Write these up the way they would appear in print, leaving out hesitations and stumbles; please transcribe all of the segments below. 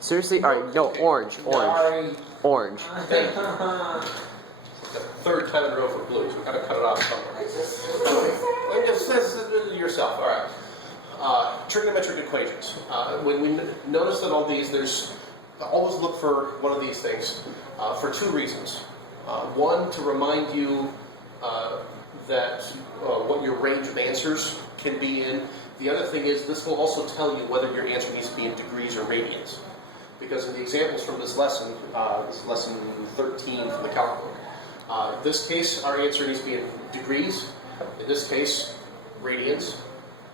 Seriously? Alright, no, orange. Orange. Thank you. The third time in a row for blue, so we gotta cut it off somewhere. Just yourself, alright. Trigonometric equations. When we notice that all these, always look for one of these things for two reasons. One, to remind you that what your range of answers can be in. The other thing is this will also tell you whether your answer needs to be in degrees or radians. Because in the examples from this is lesson 13 from the calc book, this case our answer needs to be in degrees. In this case, radians.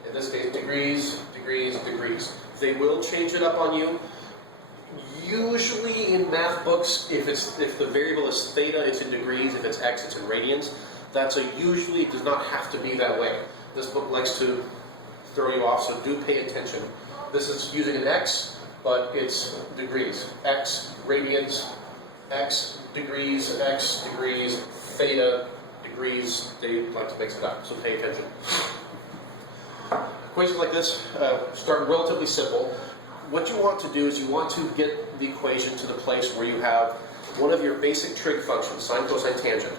In this case, degrees, degrees, degrees. They will change it up on you. Usually in math books, if the variable is theta, it's in degrees. If it's x, it's in radians. Usually it does not have to be that way. This book likes to throw you off, so do pay attention. This is using an x, but it's degrees. X, radians, x, degrees, theta, degrees. They like to mix it up, so pay attention. Equations like this start relatively simple. What you want to do is you want to get the equation to the place where you have one of your basic trig functions, sine, cosine, tangent.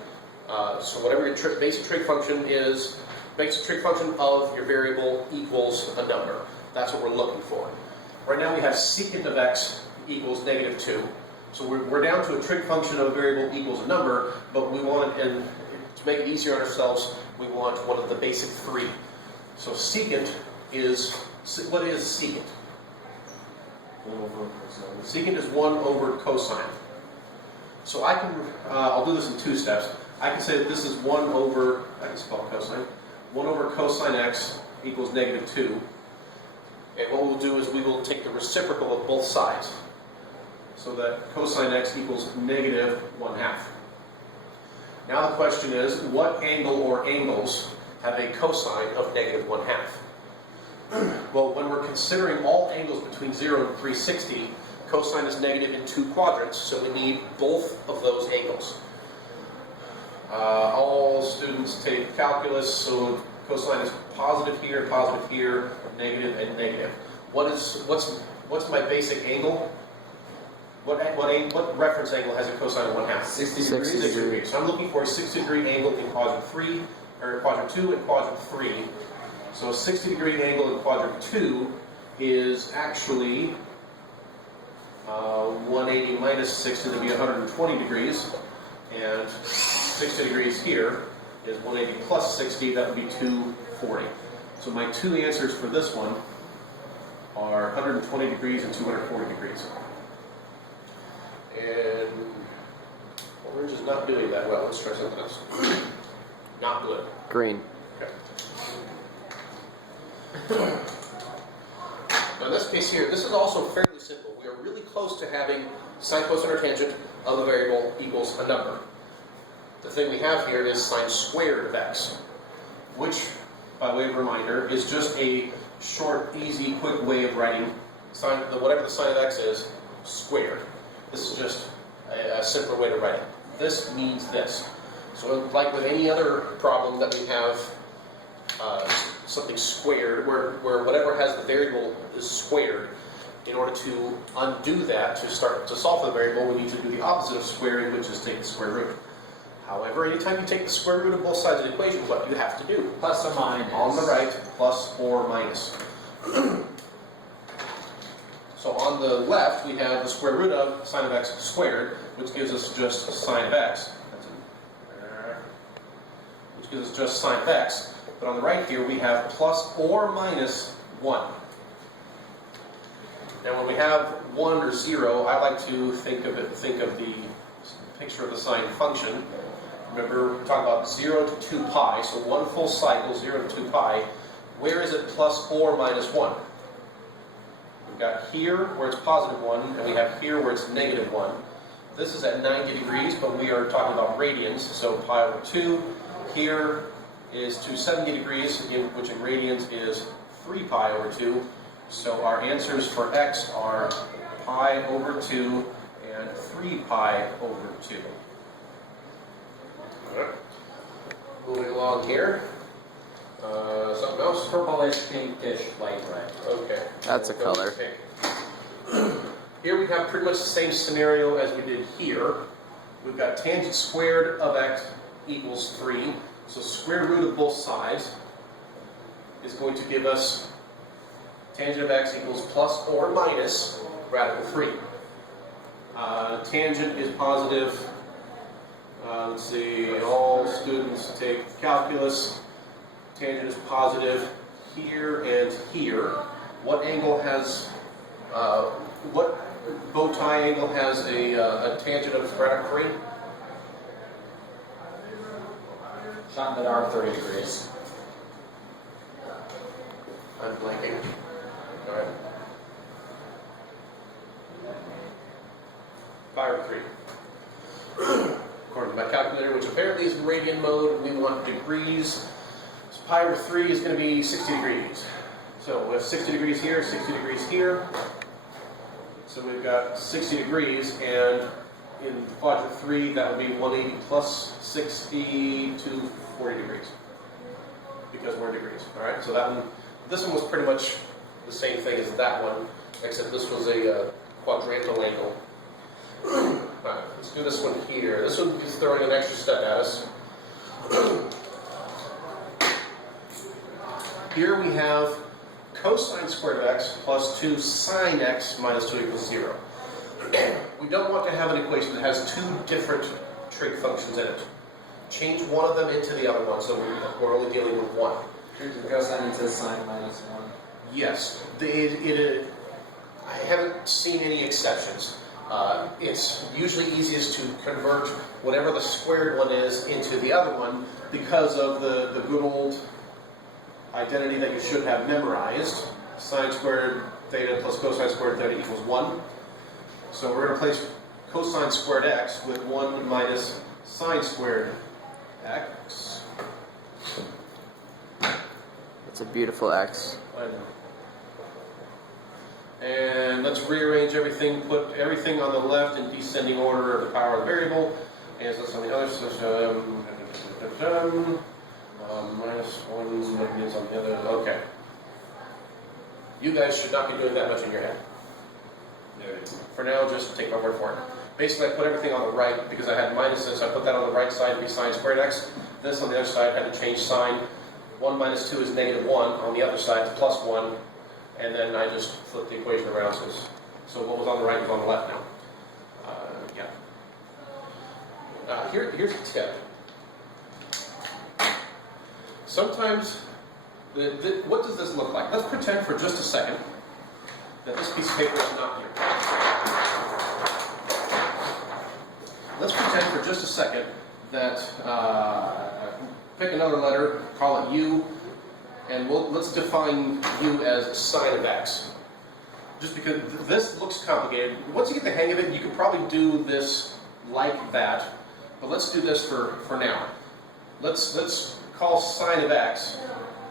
So whatever your basic trig function is, basic trig function of your variable equals a number. That's what we're looking for. Right now we have secant of x equals -2. So we're down to a trig function of a variable equals a number, but we want, and to make it easier on ourselves, we want one of the basic three. So secant is, what is secant? Secant is 1 over cosine. So I can, I'll do this in two steps. I can say that this is 1 over, I can spell cosine, 1 over cosine x equals -2. And what we'll do is we will take the reciprocal of both sides. So that cosine x equals -1/2. Now the question is, what angle or angles have a cosine of -1/2? Well, when we're considering all angles between 0 and 360, cosine is negative in 2 quadrants, so we need both of those angles. All students take calculus, so cosine is positive here, negative, and negative. What's my basic angle? What reference angle has a cosine of 1/2? 60 degrees. 60 degrees. So I'm looking for a 60-degree angle in quadrant 3, or quadrant 2 and quadrant 3. So a 60-degree angle in quadrant 2 is actually 180 minus 60 to be 120 degrees. And 60 degrees here is 180 plus 60, that would be 240. So my two answers for this one are 120 degrees and 240 degrees. And orange is not doing that well. Let's try something else. Not blue. Green. Okay. Now in this case here, this is also fairly simple. We are really close to having sine, cosine, or tangent of a variable equals a number. The thing we have here is sine squared of x, which, by way of reminder, is just a short, easy, quick way of writing sine, whatever the sine of x is, squared. This is just a simpler way to write it. This means this. So like with any other problem that we have something squared, where whatever has the variable is squared, in order to undo that, to solve for the variable, we need to do the opposite of squaring, which is take the square root. However, anytime you take the square root of both sides of the equation, what do you have to do? Plus or minus. On the right, plus or minus. So on the left, we have the square root of sine of x squared, which gives us just sine of x. Which gives us just sine of x. But on the right here, we have plus or minus 1. Now when we have 1 or 0, I like to think of the picture of the sine function. Remember, we talked about 0 to 2 pi, so one full cycle, 0 to 2 pi. Where is it plus or minus 1? We've got here where it's positive 1, and we have here where it's -1. This is at 90 degrees, but we are talking about radians, so pi over 2. Here is 270 degrees, which in radians is 3 pi over 2. So our answers for x are pi over 2 and 3 pi over 2. Alright. Moving along here. Something else? Purplish, pinkish, light red. Okay. That's a color. Here we have pretty much the same scenario as we did here. We've got tangent squared of x equals 3. So square root of both sides is going to give us tangent of x equals plus or minus radical 3. Tangent is positive. Let's see, all students take calculus. Tangent is positive here and here. What angle has, what bow tie angle has a tangent of radical 3? Shot in the dark, 30 degrees. I'm blanking. All right. 5 or 3. According to my calculator, which apparently is in radian mode, we want degrees. So pi over 3 is going to be 60 degrees. So we have 60 degrees here, 60 degrees here. So we've got 60 degrees, and in quadrant 3, that would be 180 plus 60 to 40 degrees. Because we're in degrees. Alright, so that one, this one was pretty much the same thing as that one, except this was a quadrantal angle. Alright, let's do this one here. This one is throwing an extra step at us. Here we have cosine squared of x plus 2 sine x minus 2 equals 0. We don't want to have an equation that has two different trig functions in it. Change one of them into the other one, so we're only dealing with one. Cosine into sine minus 1. Yes, I haven't seen any exceptions. It's usually easiest to convert whatever the squared one is into the other one because of the good old identity that you should have memorized. Sine squared theta plus cosine squared theta equals 1. So we're going to place cosine squared x with 1 minus sine squared x. It's a beautiful X. And let's rearrange everything, put everything on the left in descending order of the power of the variable. And so that's on the other side. Minus 1, what is on the other? Okay. You guys should not be doing that much in your head. For now, just take my word for it. Basically, I put everything on the right because I had minuses. I put that on the right side to be sine squared x. This on the other side had to change sign. 1 minus 2 is negative 1. On the other side, it's plus 1. And then I just flipped the equation around. So what was on the right is on the left now. Here's a tip. Sometimes, what does this look like? Let's pretend for just a second that this piece of paper is not here. Let's pretend for just a second that, pick another letter, call it U, and let's define U as sine of x. Just because this looks complicated. Once you get the hang of it, you could probably do this like that, but let's do this for now. Let's call sine of x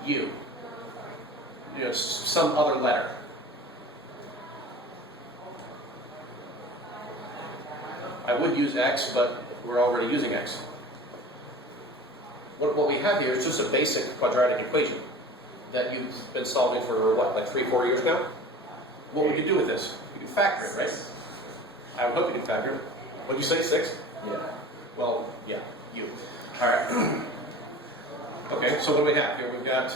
U. You know, some other letter. I would use x, but we're already using x. What we have here is just a basic quadratic equation that you've been solving for, what, like 3-4 years now? What we could do with this? We could factor it, right? I would hope you can factor it. What'd you say, 6? Yeah. Well, yeah, U. All right. Okay, so what do we have here? We've got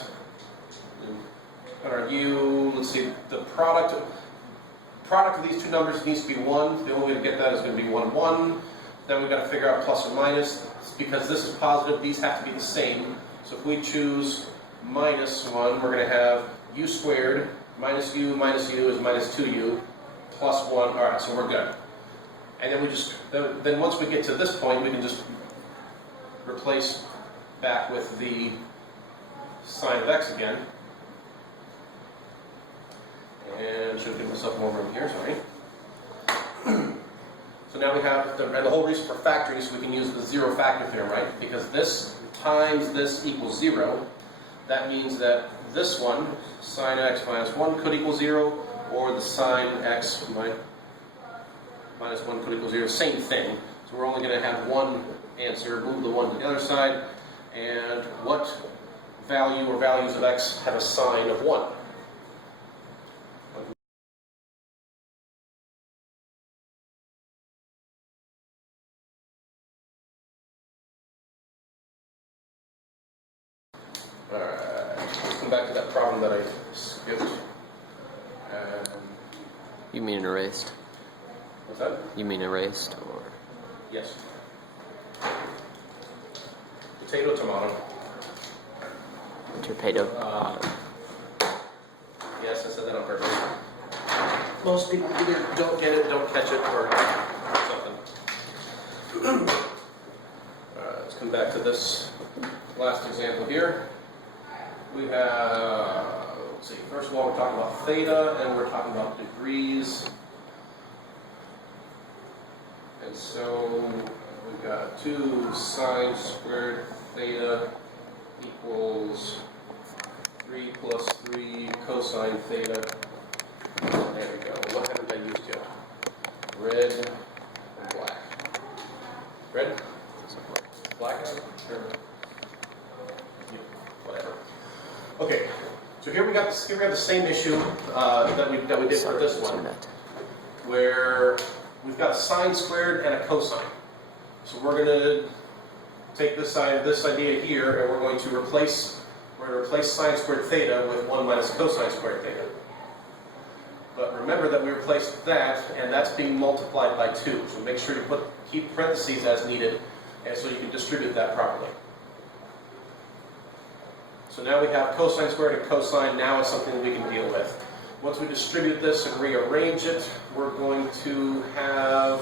our U, let's see, the product of these two numbers needs to be 1. The only way to get that is going to be 1, 1. Then we've got to figure out plus or minus. Because this is positive, these have to be the same. So if we choose minus 1, we're going to have U squared minus U is minus 2U plus 1. All right, so we're good. And then then once we get to this point, we can just replace back with the sine of x again. And should give myself more room here, sorry. So now we have, and the whole reason for factoring is so we can use the zero factor theorem, right? Because this times this equals 0. That means that this one, sine x minus 1, could equal 0, or the sine x minus 1 could equal 0. Same thing. So we're only going to have one answer, move the 1 to the other side. And what value or values of x have a sine of 1? Alright, let's come back to that problem that I skipped. You mean erased? What's that? You mean erased, or? Yes. Potato, tomato. Torpedo? Yes, I said that on purpose. Most people either don't get it, don't catch it, or something. Alright, let's come back to this last example here. We have, let's see, first of all we're talking about theta, and we're talking about degrees. And so we've got 2 sine squared theta equals 3 plus 3 cosine theta. There we go. What haven't I used yet? Red and black. Red? Black? Sure. Yep, whatever. Okay. So here we got this. Here we have the same issue that we did for this one, where we've got a sine squared and a cosine. So we're going to take this idea here, and we're going to replace sine squared theta with 1 minus cosine squared theta. But remember that we replaced that, and that's being multiplied by 2. So make sure you keep parentheses as needed, and so you can distribute that properly. So now we have cosine squared and cosine. Now it's something that we can deal with. Once we distribute this and rearrange it, we're going to have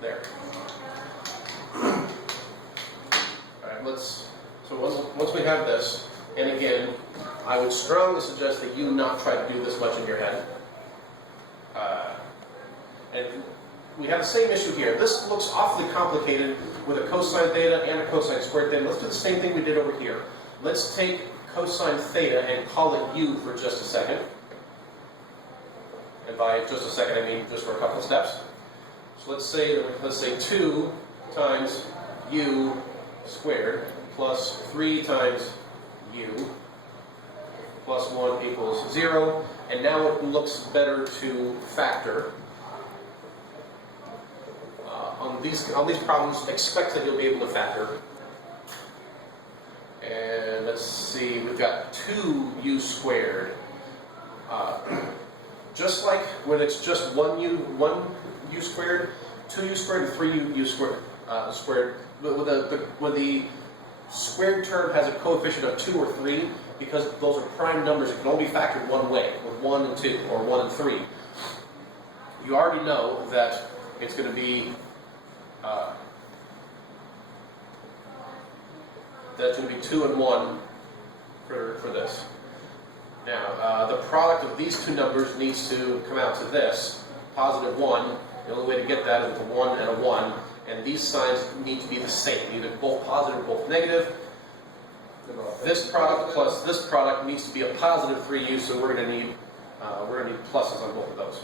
there. Alright, once we have this, and again, I would strongly suggest that you not try to do this much in your head. And we have the same issue here. This looks awfully complicated with a cosine theta and a cosine squared theta. Let's do the same thing we did over here. Let's take cosine theta and call it u for just a second. And by just a second, I mean just for a couple of steps. So let's say 2 times u squared plus 3 times u plus 1 equals 0. And now it looks better to factor. On these problems, expect that you'll be able to factor. And let's see, we've got 2u squared. Just like when it's just 1u squared, 2u squared, and 3u squared. When the squared term has a coefficient of 2 or 3, because those are prime numbers, it can only be factored one way, with 1 and 2, or 1 and 3. You already know that it's going to be 2 and 1 for this. Now, the product of these two numbers needs to come out to this, positive 1. The only way to get that is with a 1 and a 1. And these signs need to be the same, either both positive or both negative. This product plus this product needs to be a positive 3u, so we're going to need pluses on both of those.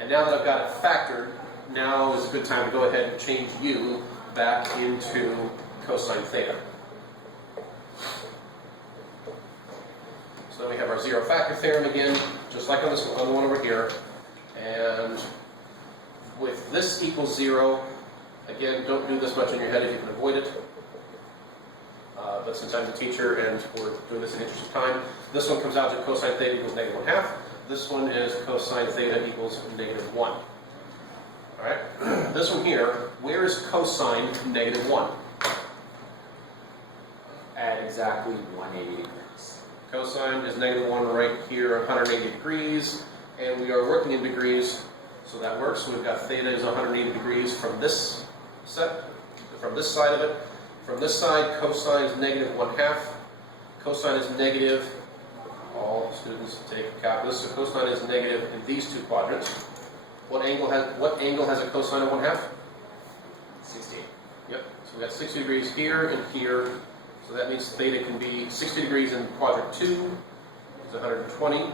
And now that I've got it factored, now is a good time to go ahead and change u back into cosine theta. So then we have our zero factor theorem again, just like on the one over here. And with this equals 0, again, don't do this much in your head if you can avoid it. But since I'm the teacher and we're doing this in the interest of time, this one comes out to cosine theta equals -1/2. This one is cosine theta equals -1. Alright, this one here, where is cosine -1? At exactly 180 degrees. Cosine is -1 right here, 180 degrees, and we are working in degrees, so that works. So we've got theta is 180 degrees from this side of it. From this side, cosine is -1/2. Cosine is negative. All students take calculus. So cosine is negative in these two quadrants. What angle has a cosine of 1/2? 60. Yep. So we got 60 degrees here and here. So that means theta can be 60 degrees in quadrant 2 is 120.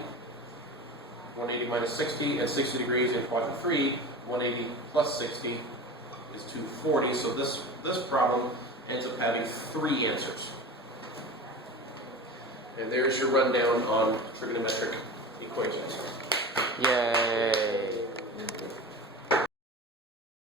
180 minus 60, and 60 degrees in quadrant 3, 180 plus 60 is 240. So this problem ends up having 3 answers. And there's your rundown on trigonometric equations. Yay.